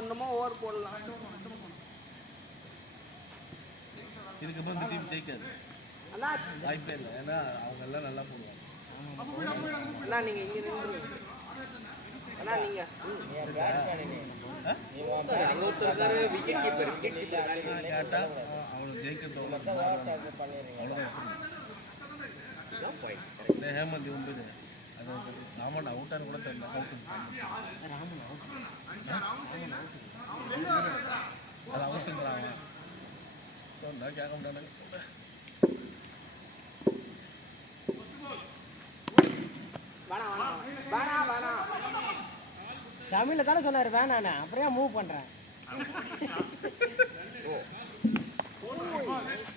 போடணுமோ ஓவர் போடலாம். இதுக்கப்புறம் இந்த டீம் ஜெயிக்காது, வாய்ப்பே இல்லை. ஏன்னா அவங்க எல்லாம் நல்லா போடுவாங்க. அண்ணா நீங்கள் இங்கே நின்று அண்ணா நீங்கள் கேட்டால் அவனுக்கு ஜெயிக்கிறது அவ்வளோதான். ஹேமந்த் உண்டு அது ராமன் அவுட்டான்னு கூட தெரியல. அது அவுட்டுங்கிறாங்க கேட்க முடியாது. தமிழ்ல தானே சொன்னார் வேணாண்ணே, அப்படியே மூவ் பண்ணுறேன்.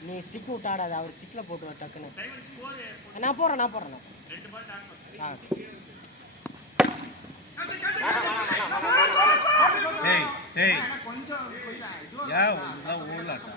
நீ ஸ்டிக் விட்டாடாது, அவர் ஸ்டிக்கில் போட்டு டக்குன்னு. நான் போடுறேன் ஏய் ஏய் யா ஓடலாட்டா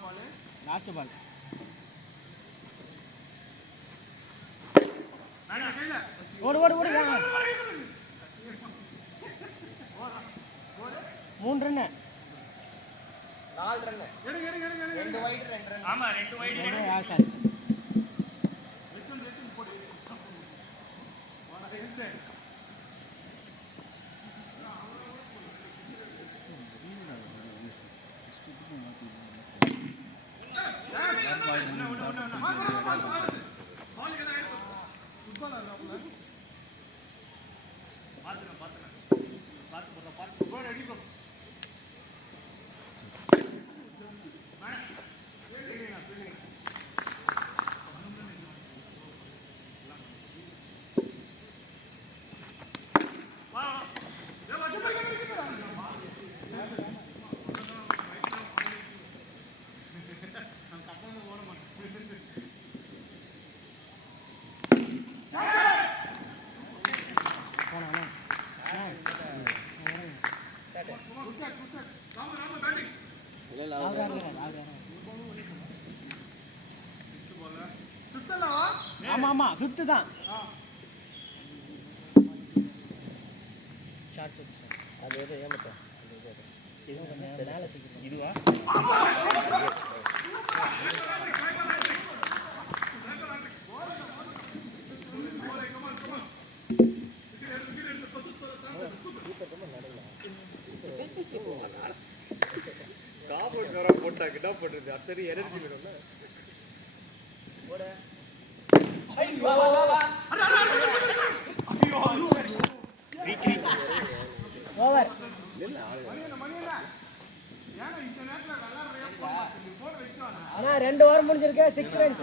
போடு லாஸ்ட் பால் ஓடு 3 ரன் 4 ரன் 2 வைட் 2 ரன். ஆமா 2 வைட் சார். ஆமா 5th தான். ஷார்ட் அது ஏதோ ஏமாத்த இதுவா போட்டாக்கிட்டா போட்டுருது அத்தனை எனர்ஜி வேணும்ல. ஓவர். ஆனா 2 ஓவர் முடிஞ்சிருக்கு. 6 ரன்ஸ்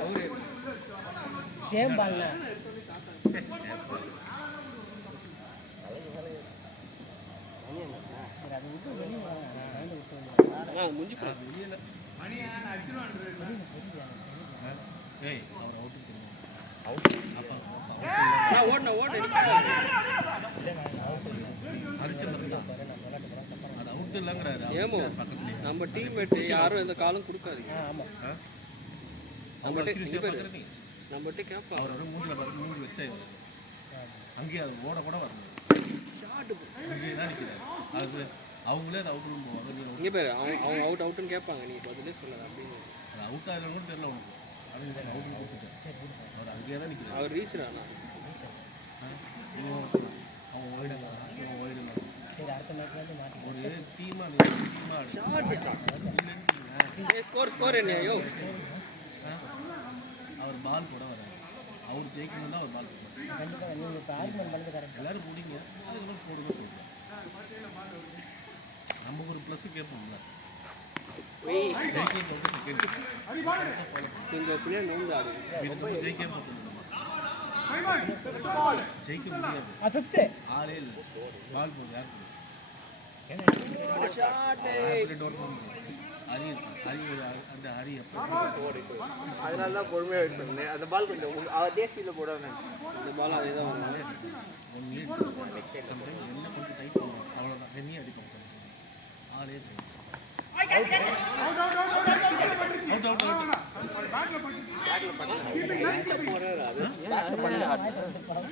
சேம் பால்ல. நம்ம டீம்மேட் யாரும் எந்த காலம் கொடுக்காதீங்க. நம்மகிட்ட கேட்போம். அவரோட மூஞ்சில் வெக்ஸ் ஆகி வரும். அங்கேயே அது ஓட கூட வரணும். அங்கேயே தான் நிற்கிறாரு. அது அவங்களே அதை அவுட் போவாங்க. இங்கே பேர் அவங்க அவுட்டுன்னு கேட்பாங்க. நீ பதிலே சொல்லலை அப்படின்னு. அது அவுட் ஆகலன்னு கூட தெரியல உனக்கு. அது அவுட் கொடுத்துட்டேன். அவர் அங்கேயே தான் நிற்கிறார். அவர் ரீச்சரானா அவன் ஓயிடலாம். ஒரு டீமாக ஸ்கோர் என்ன யோ அவர் பால் கூட வராது. அவர் ஜெயிக்கணும் தான் அவர் பால் எல்லாரும் போடுங்க. அதுக்கப்புறம் போடுங்க சொல்கிறேன். நமக்கு ஒரு ப்ளஸ் கேட்போம்ல. வெய் ஜெயிக்க போட்டு செகண்ட் கொஞ்சம் பின்னாடி நோந்து ஆடு. இதுக்கு ஜெயிக்க போட்டு ஜெயிக்க முடியாது. ஃபிஃப்த்து ஆளே இல்லை. பால் போகுது யாருக்கு? ஷாட் ஹரி அந்த ஹரி அப்போ அதனால தான் பொறுமையாக வெயிட் பண்ணேன். அந்த பால் கொஞ்சம் அவர் தேஸ்டியில் போடாமல் இந்த பால் அதே தான் ஒன் மினிட் சம்டைம் என்ன கொஞ்சம் டைட் பண்ணுவோம். அவ்வளோதான் ரெனியே அடிப்போம் சம்டைம். ஆளே இல்லை. Out out out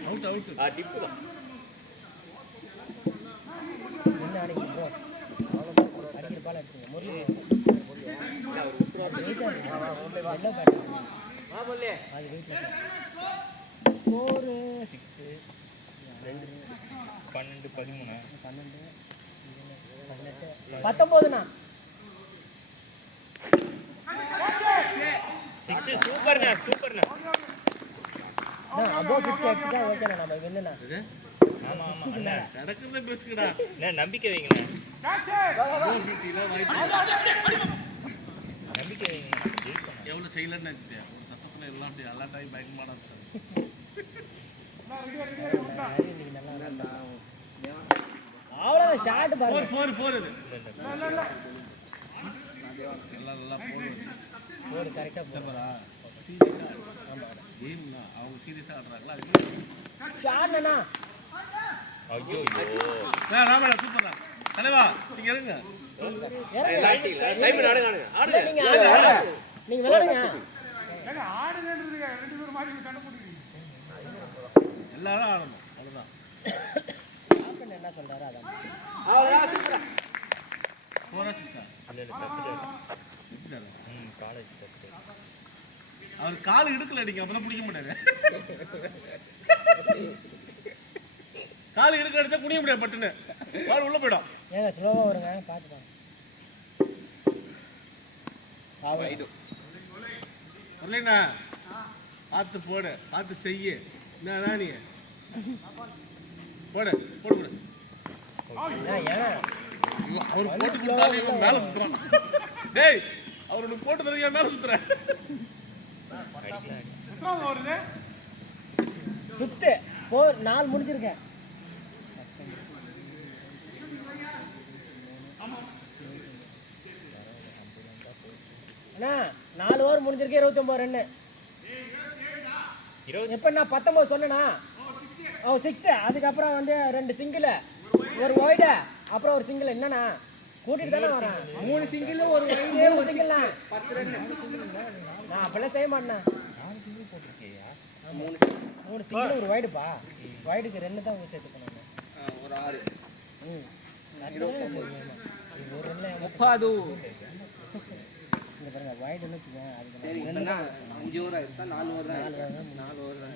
out out டிப்பு தான். என்ன அடிங்க ப்ரோ அவ்வளோ அடிக்கிற பால் அடிச்சுங்க முரளி அது வெயிட்டில் 4 6 12 13 12 18 19ண்ணா 6 சூப்பர்ண்ணா சூப்பர்ண்ணா. அபோவ் 50 அடிச்சுட்டா ஓகேண்ணா நம்ம வின்னுண்ணா. இது ஆமா ஆமா அண்ணா நடக்கிறத பேசுங்கடா. அண்ணா நம்பிக்கை வைங்கண்ணா நம்பிக்கை வைங்கண்ணா. எவ்வளோ செய்யலன்னு நினச்சிட்டியா? ஒரு சத்தத்தில் எல்லாம் அலாட்டாகி பயங்கரமான அவ்வளோதான் ஷார்ட் பாருங்க. 4 இது எல்லாம் நல்லா போடுவது. ஒரு கரெக்டாக பாரா சீரியஸாக ஆமாம் கேம்னா அவங்க சீரியஸாக ஆடுறாங்களா? அதுக்கு ஷார்ட்ண்ணா ஐயோ ராமடா சூப்பர்ண்ணா. தலைவா நீங்கள் இருங்க. சைமன் ஆடுங்க ஆடுங்க நீங்க விளையாடுங்க. எல்லாரும் ஆடணும். அவ்வளோதான். என்ன சொல்றாரு அதான் அவ்வளோதான் சூப்பரா 4 6 காலேஜ் தப்பு. அவர் கால் இடுக்கல அடிங்க அப்பதான் பிடிக்க மாட்டாரு. கால் இடுக்கல அடிச்சா குனிய முடியாது பட்டுன்னு பால் உள்ள போயிடும். ஏங்க ஸ்லோவா வருங்க பார்த்துட்டாங்க. வரலண்ணா பார்த்து போடு பார்த்து செய்ய என்ன நீ போடு போடு போடு. அவர் போட்டு கொடுத்தாலே இவன் மேலே சுத்துறான். டேய் அவரு போட்டு தருவியா மேலே சுத்துறேன். 5th 4 4 முடிஞ்சிருக்கேன். அண்ணா 4 ஓவர் முடிஞ்சிருக்கு 29 ரன்னு. எப்போ நான் 19 சொன்னேண்ணா? 6 அதுக்கப்புறம் வந்து 2 சிங்கிள் ஒரு ஒய்டு அப்புறம் ஒரு சிங்கிள். என்னண்ணா கூட்டிட்டு தானே வரேன்? 3 சிங்கிள் ஒரு ஒய்டு ஒரு சிங்கிள்ண்ணா 10 ரன். நான் அப்பெல்லாம் செய்ய மாட்டேண்ணா. 3 சிங்கிள் ஒரு ஒய்டுப்பா. ஒய்டுக்கு 2 தான் சேர்த்து பண்ணணும். ஒரு 6 ஒரு ரன்ல 30 இங்கே பாருங்க ஒய்டுன்னு வச்சுக்கோங்க. அதுக்கு சரி இல்லைன்னா 5 ஓவர் ஆயிருந்தா 4 ஓவர் தான் 4 ஓவர் தான்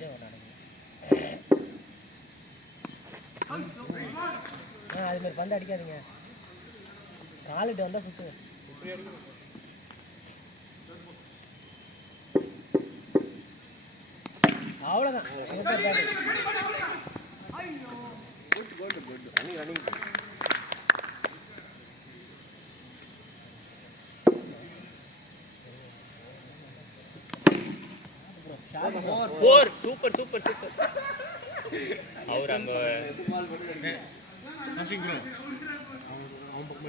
அது மாதிரி பந்து அடிக்காதீங்க. காலிட்டு வந்தால் சுற்றுங்க. அவ்வளோதான். Super super super. அவர் அங்க நர்சிங் ப்ரோ அவன் பக்கம்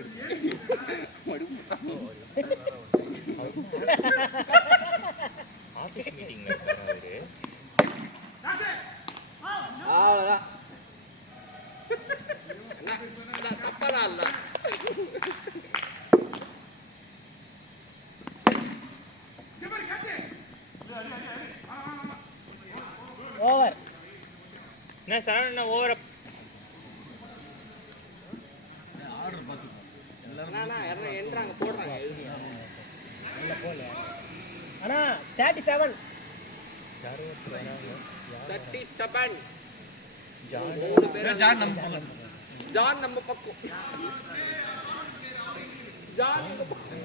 ஆஃபீஸ் மீட்டிங்ல இருக்காரு அவரு. அவ்வளோதான் தப்பாதான் இல்லை. ஓவர் என்ன சார் ஓவர ஆர்டர் பார்த்துக்கோ. எல்லாரும் என்றாங்க போடுறாங்க நல்ல போல. அண்ணா 37 37 ஜான் நம்ம பக்கம் ஜான் நம்ம பக்கம் ஜான் நம்ம பக்கம்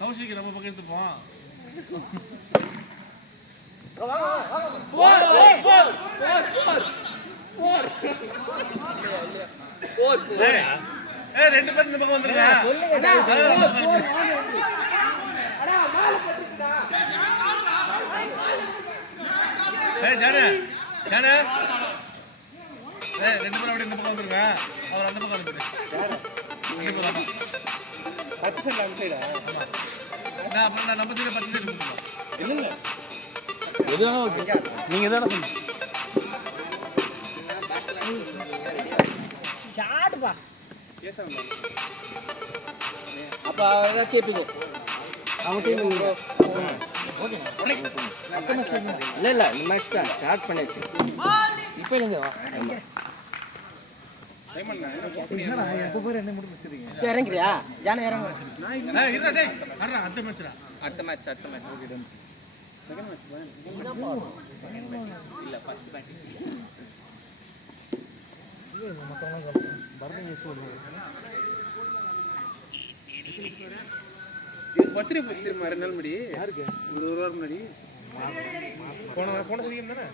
கௌஷிக்கு நம்ம பக்கம் எடுத்துப்போம். ஏய் ரெண்டு பேரும் இந்த பக்கம் வந்துருங்க. சொல்லுங்க guys. ஏய் ஜானே ஜானே ஏய் ரெண்டு பேரும் அப்படியே இந்த பக்கம் வந்துருங்க. அவர் அந்த பக்கம் வந்துரு. ரெண்டு பேரும் ஆமா. 10% அந்த சைடா? நான் அப்புறம் நான் நம்ம சைடு 10% கொடுத்துறேன். இல்ல எதுனா ஓகே. நீங்க எதான சொல்லுங்க. ஷாட் பா. அப்ப அத கேப்பீங்க அவங்க டீம் ஓகே. இல்ல இல்ல இந்த மேட்ச் ஸ்டார்ட் பண்ணியாச்சு இப்போ நீங்க வா என்னடா எப்ப போற என்ன மட்டும் பேசுறீங்க? இறங்குறியா? ஜான இறங்கு. ஏய் இருடா டேய். அறா அந்த மேட்ச்டா. அடுத்த match okay done second match இல்ல ஃபர்ஸ்ட் மேட்ச் பத்திரி பத்திரி ரெண்டு நாள் முன்னாடி யாருக்கு ஒரு வாரம் முன்னாடி போன சீக்கிரம் தானே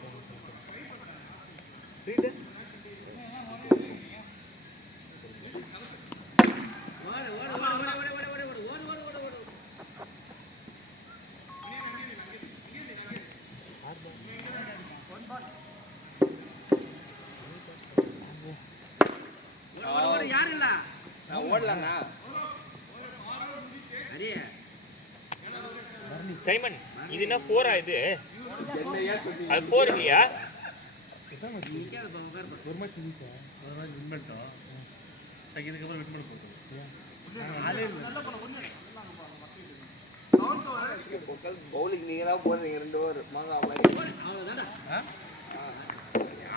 ஓடலாண்ணா சைமன் இது என்ன 4 இது அது 4 இல்லையா ஒரு மேட்ச் ஜெயிச்சா ஒரு மேட்ச் வின் பண்ணிட்டோம் சரி இதுக்கப்புறம் வின் பண்ண போகிறோம் பவுலிங் நீங்க தான் போறீங்க 2 ஓவர் மாங்கா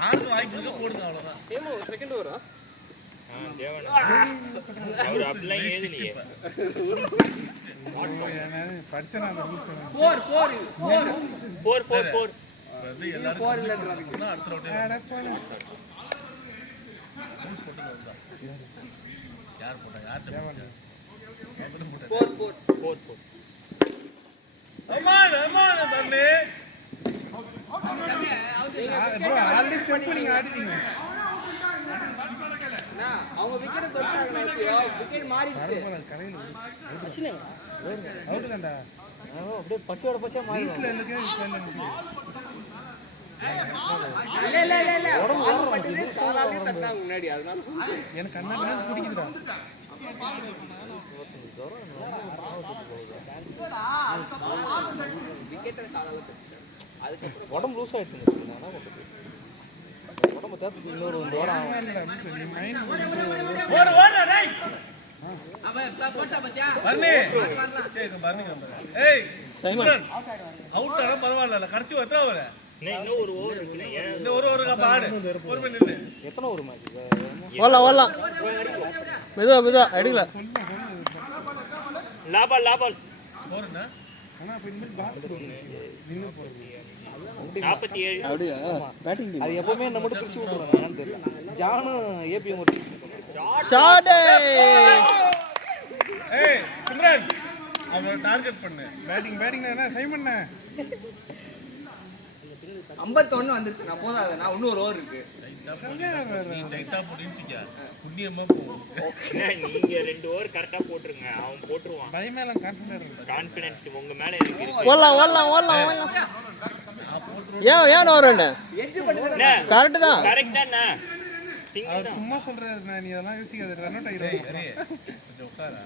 யாருக்கு வாய்ப்பு இருக்கோ போடுங்க அவ்வளோதான் செகண்ட் ஓவரா தேவன் அவர் அப்படிலாம் எழுதலையே படிச்சேன் அந்த ரூல்ஸ் 4 வந்து எல்லாரும் அடுத்த ரவுண்டே ரூல்ஸ் போட்டு வந்தா யார் போட்டா யார்கிட்ட 4 அம்மா பண்ணு ஆல்ரெடி ஸ்டெப் பண்ணி ஆடிட்டீங்க அவங்க விக்கெட் தொட்டாங்க இப்போ விக்கெட் மாறிடுச்சு அவுட்லண்டா அப்படியே பச்சையோட பச்சையா மாறி. ரீஸ்ல எனக்கு இல்ல அவங்க பட்டது காலாலே தட்டாங்க முன்னாடி அதனால சொல்றேன் எனக்கு கண்ணாடி பிடிக்குதுடா விக்கெட் காலால அதுக்கப்புறம் உடம்பு லூஸ் ஆயிட்டு இருந்துச்சு. என்ன பண்றது? உடம்பு தேத்துக்கு இன்னொரு 1 வாரம் ஆகும். ஓடு டேய் அவன் போட்டா பாத்தியா வர்ணி ஏய் வர்ணி ஏய் சைமன் அவுட் ஆனா பரவாயில்லை கடைசி எத்தனை ஓவர் இன்னும் ஒரு ஓவர் இருக்குண்ணே இந்த ஒரு ஓவருக்கு ஆடு ஒரு மணி நில்லு எத்தனை ஒரு மேட்ச்? ஓடலாம் மெதுவா அடிக்கல. லாபால் ஸ்கோர் என்ன ஆனா இப்ப இந்த பாக்ஸ் நின்னு போறது 47 அப்படியே பேட்டிங் அது எப்பவுமே என்ன மட்டும் பிரிச்சு விட்டுறாங்க என்னன்னு தெரியல. ஜானும் ஏபிஎம் ஒரு ஷாட். ஏய் சிம்ரன் அவரை டார்கெட் பண்ணு பேட்டிங் என்ன சைமன் 51 வந்துருச்சு நான் போதாத நான் இன்னொரு ஓவர் இருக்கு நீ டைட்டா போடிஞ்சிக்க புண்ணியமா போ நீங்க 2 ஓவர் கரெக்ட்டா போட்டுருங்க அவன் போட்டுருவான் பயமேல கான்ஃபிடன்ஸ் உங்க மேல எனக்கு இருக்கு ஓடலாம் ஏன் ஓரண்ட எட்ஜ் பண்ணுங்க கரெக்ட் தான். கரெக்ட்டாண்ணா சிங்கிள் தான் சும்மா சொல்றாரு நீ அதெல்லாம் யோசிக்காத ரன் அவுட் ஆயிடும் கொஞ்சம் உட்காரா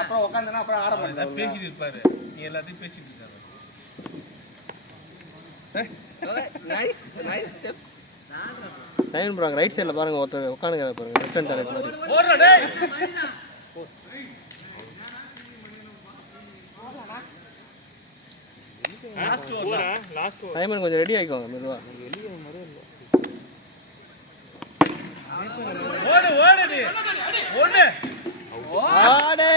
அப்புறம் உட்கார்ந்தனா அப்புறம் ஆட மாட்டேன் பேசிட்டு இருப்பாரு நீ எல்லாத்தையும் பேசிட்டு இருக்காரு நைஸ் ஸ்டெப்ஸ் சைன் பண்றாங்க ரைட் சைடுல பாருங்க ஒருத்தர் உட்கார்ந்துக்கற பாருங்க ரெஸ்டாரன்ட் டைரக்ட் மாதிரி. ஓடுடா டேய் லாஸ்ட் ஓவர் சைமன் கொஞ்சம் ரெடி ஆயிக்கோங்க மெதுவா. ஓடு நீ ஓடு ஆடே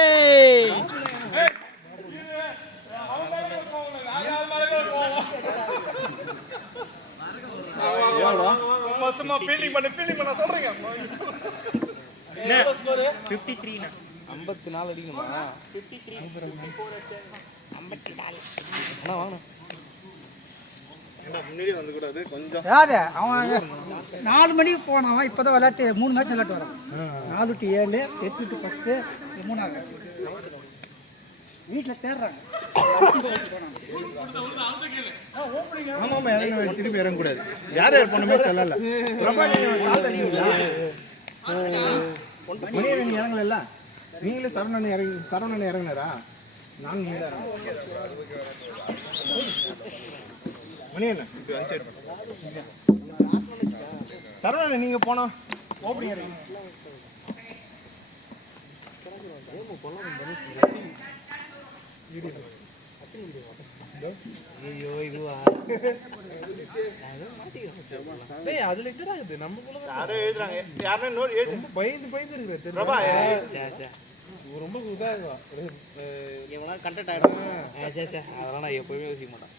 சும்மா ஃபீலிங் பண்ண சொல்றீங்க 53 ண்ணா 54 அடிக்கணுமா? 53 54 54 அண்ணா வாங்க முன்னாடி வந்துக்கூடாது கொஞ்சம். யாரு அவன் 4 மணிக்கு போனவன் இப்போதான் விளையாட்டு 3 மேட்ச் விளையாட்டு வரான். 4 to 7, 8 to 10, 3 மேட்ச் வீட்டில் தேடுறாங்க. ஆமாம் இறங்க திருப்பி இறங்கக்கூடாது. யார் யார் பண்ணுமே தெரியல. மணியன் இறங்கல. நீங்களே சரவணன் இறங்கினாரா? நான் மணியண்ண சரவணன் நீங்க போனா ஓப்பனிங் இறங்கி ஐயோ இதுவா அதுல இருக்குது நம்ம யாரோ எழுதுறாங்க. யாரோ நோட் பயந்து இருக்குது பிரபா ரொம்ப இதாகும். இவனா கண்டெக்ட் ஆகிடும். அதெல்லாம் நான் எப்போயுமே யோசிக்க மாட்டேன்.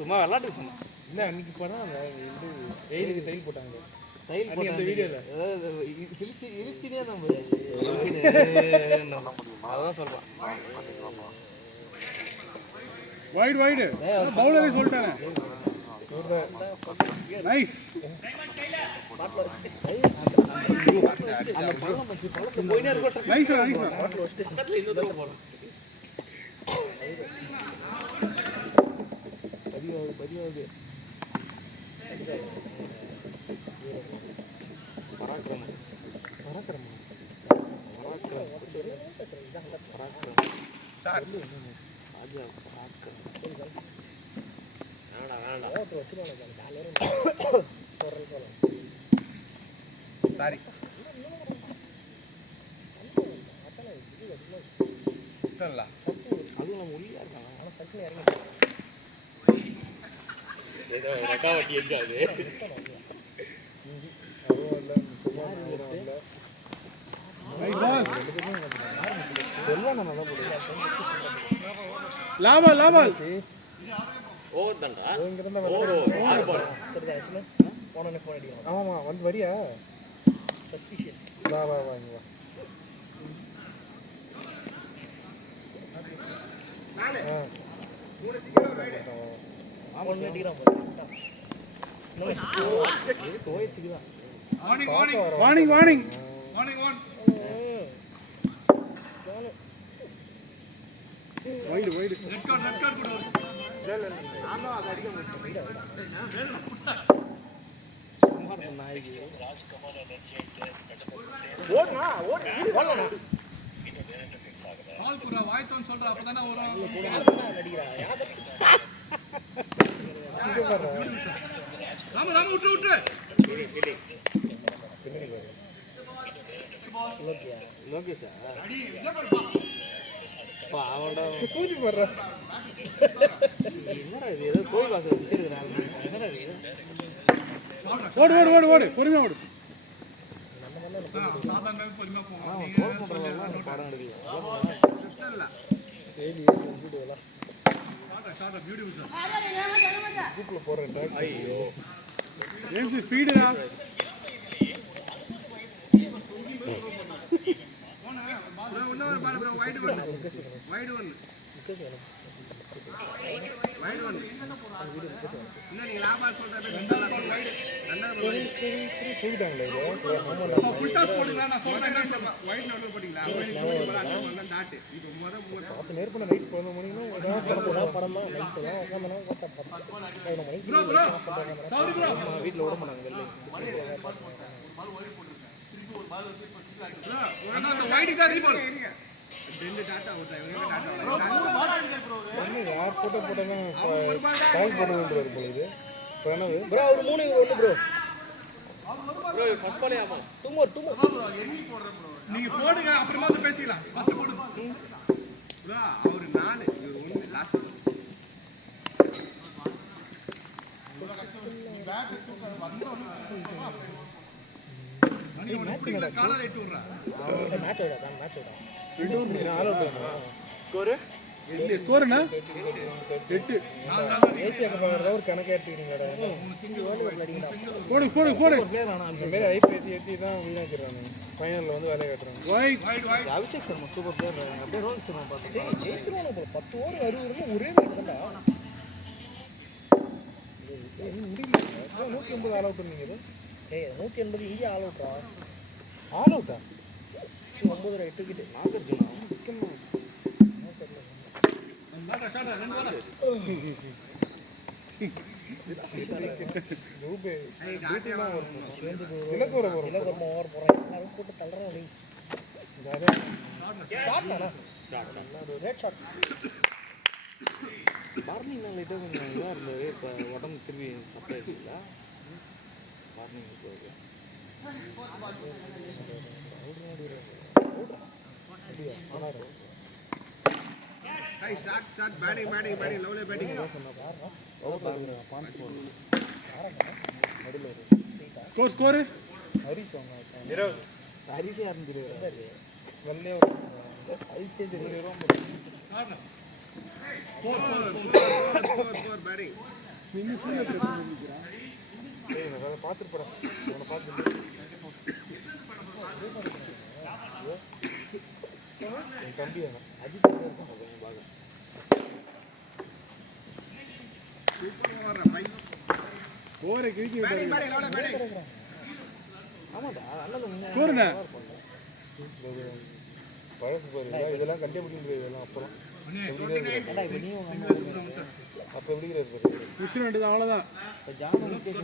சும்மா விளாட்டு சொன்னேன். இல்லை அன்னைக்கு போனால் இது வெயிலுக்கு தையல் போட்டாங்க. தையல் போட்ட அந்த வீடியோவில் இழுச்சினே நம்ம அதான் சொல்கிறேன். வைடு பவுலரே சொல்லிட்டாங்க. நைஸ். நைஸ் பக்கத்தில் இந்த தடவை போகணும். பதிவாகுது பராக்கிரமம் சாரி அதுவும் நம்ம ஒல்லியாக இருக்காங்க. ஆனால் சட்னி இறங்கி ஏதோ ரெக்கா வட்டி வச்சு அது லாபால் ஓவர் தான்டா. ஓவர் 6 பால் போனோன்னு ஃபோன் அடிக்கலாம். ஆமாம் வந்து வரியா சஸ்பிஷியஸ். வா இங்க வா. வார்னிங் வைடு வாய்த்தோன்னு சொல்ற அப்பதானே வரும். விட்டு லோகேஷா அவனோட பூஜை போடுற என்னடா இது ஏதோ கோயில் வாசல் வச்சிருக்கிறாங்க. என்னடா இது ஓடு பொறுமையா ஓடு. படம் எடுக்கல ஸ்பீடுடா. வீட்டில் விட மாட்டாங்க. யார் போட்டோ போட்டாலும் கால் பண்ணுறது போல இது பிரணவு ப்ரோ ஒரு 3 1 ப்ரோ ப்ரோ ஃபர்ஸ்ட் பாலே ஆமா டூ மோர் நீங்க போடுங்க அப்புறமா வந்து பேசிக்கலாம். ஃபர்ஸ்ட் போடுங்க ப்ரோ. அவர் 4 இவர் 1 லாஸ்ட் பேக் வந்த மணி ஓடில கால ரைட் விடுறா. மேட்ச் ஓடா ஸ்கோர் ஸ்கோர் என்ன 8 ஏசியா கப் ஒரு கணக்கு ஏத்திட்டீங்கடா. போடு பிளேயர் ஆனா இந்த மாதிரி ஐபிஎல் தான் வீணாக்குறாங்க. ஃபைனல்ல வந்து வேலை காட்டுறாங்க. Wait Abhishek Sharma super player. அப்படியே ரோஹித் சர்மா பார்த்து ஜெயிச்சிரானே. 10 ஓவர் 60 ரன் ஒரே மேட்ச் தான்டா. 180 ஆல் அவுட் நீங்க ஏய் 180 இங்கே ஆல் அவுட்ரா ஆல் அவுட்டா 9 ரைட் விக்கெட் இலக்கு ஓவர் போறாங்க எல்லாரும் போட்டு தள்ளுறாங்க ஷாட் தானா ரேட் ஷாட் மார்னிங் நாள் லைட்டாக கொஞ்சம் இதாக இருந்தது இப்போ உடம்பு திரும்பி சப்ளை ஆயிடுச்சுங்களா மார்னிங் போகுது ஸ்கோர் ஹரிஷ் ஹரிஷே இருந்துருவாரு வெள்ளையே ஹரிஷே பார்த்துட்டு போறேன் அவனை பார்த்து என் தம்பி அஜித் கோரை கிழிக்கி ஆமாடா நல்லது ஸ்கோர் என்ன பழசு பாருங்க இதெல்லாம் கண்டுபிடிக்க முடியாது இதெல்லாம் அப்புறம் அப்போ எப்படிங்கிறது விஷயம் வேண்டியது அவ்வளோதான் இப்போ ஜானு முகேஷ்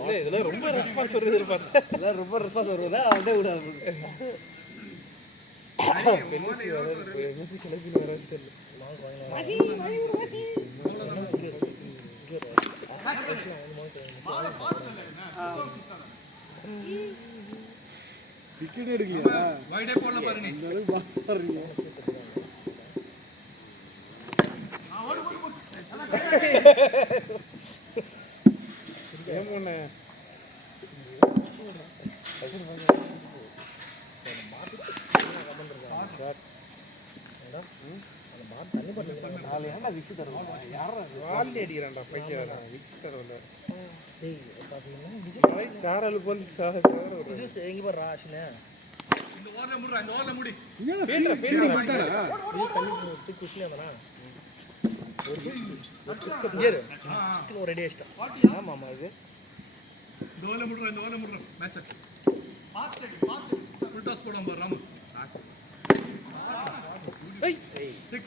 இல்லை இதெல்லாம் ரொம்ப ரெஸ்பான்ஸ் வருது பார்த்தா எல்லாம் ரொம்ப ரெஸ்பான்ஸ் வருவதா அப்படியே விடாது விக்கெட் எடுக்கலையா வைடே போடல பாருங்க இந்த அளவுக்கு பாடுறீங்க ஏமோனே ஏன்டா விக்ஸ் தருவாங்க யாரா வாலி அடிக்கிறான்டா பையன் விக்ஸ் தரல சாரல் போல் இது எங்க பாரு ராஷ்னே இந்த ஓவர்ல முடி ஃபீல்டர் பண்ணானா இது தண்ணி தூக்கி குஷ்னே தானா இங்க ஸ்கில் ரெடி ஆயிட்டா ஆமா ஆமா இது இந்த ஓவர்ல முடுற மேட்ச் ஃபுல் டாஸ் போடாம பாரு ராம் ஏய் 6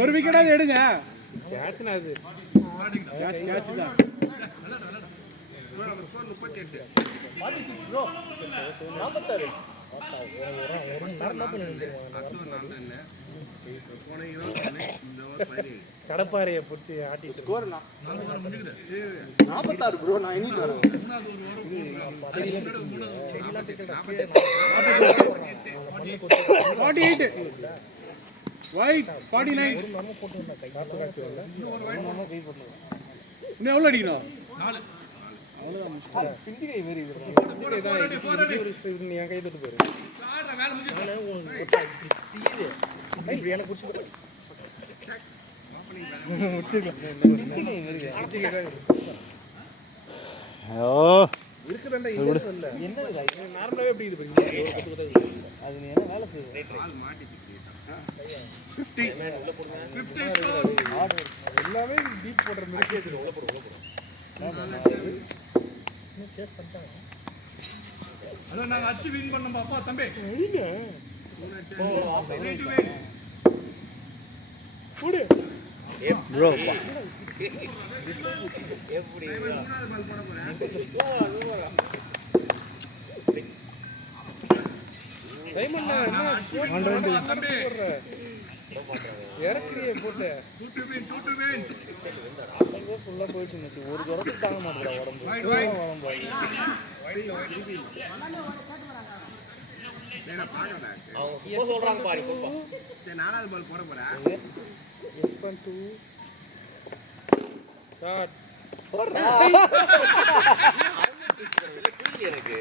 ஒரு விக்கெட்டா எடுங்க கேட்ச்னா அது கேட்ச் தான் ஸ்கோர் 38 46 ப்ரோ 46 ஒரு தரல பண்ணி கடப்பாறையை பிடிச்சி ஆட்டிட்டு ஸ்கோர் 46 ப்ரோ நான் இன்னி வரேன் செடிலாம் திட்டடா கீழே 48 ஒயிட் 49 ஒரு மர்ம போட்டு வந்தா கை கை பண்ணுங்க இன்னும் எவ்வளவு அடிக்கணும் 4 பிந்தி கை வேறு இது நீ என் கை தொட்டு போயிரு இப்படி எனக்கு குடிச்சு இருக்குதாண்டா இல்ல என்னது நார்மலாவே எப்படி இது அது நீ என்ன வேலை செய்யுது எல்லாமே டீப் போடுற மாதிரி உள்ள போறோம் அதான் நாங்க அடிச்சு வின் பண்ணோம் பாப்பா தம்பி கூடு ப்ரோ எப்படி தம்பி இறக்குறியே போட்டு ஃபுல்லாக போயிட்டு இருந்துச்சு ஒரு தூரத்துக்கு தாங்க மாட்டேங்கிறா உடம்பு அவங்க சொல்றாங்க பாரு நாலாவது பால் போட போறேன் எனக்கு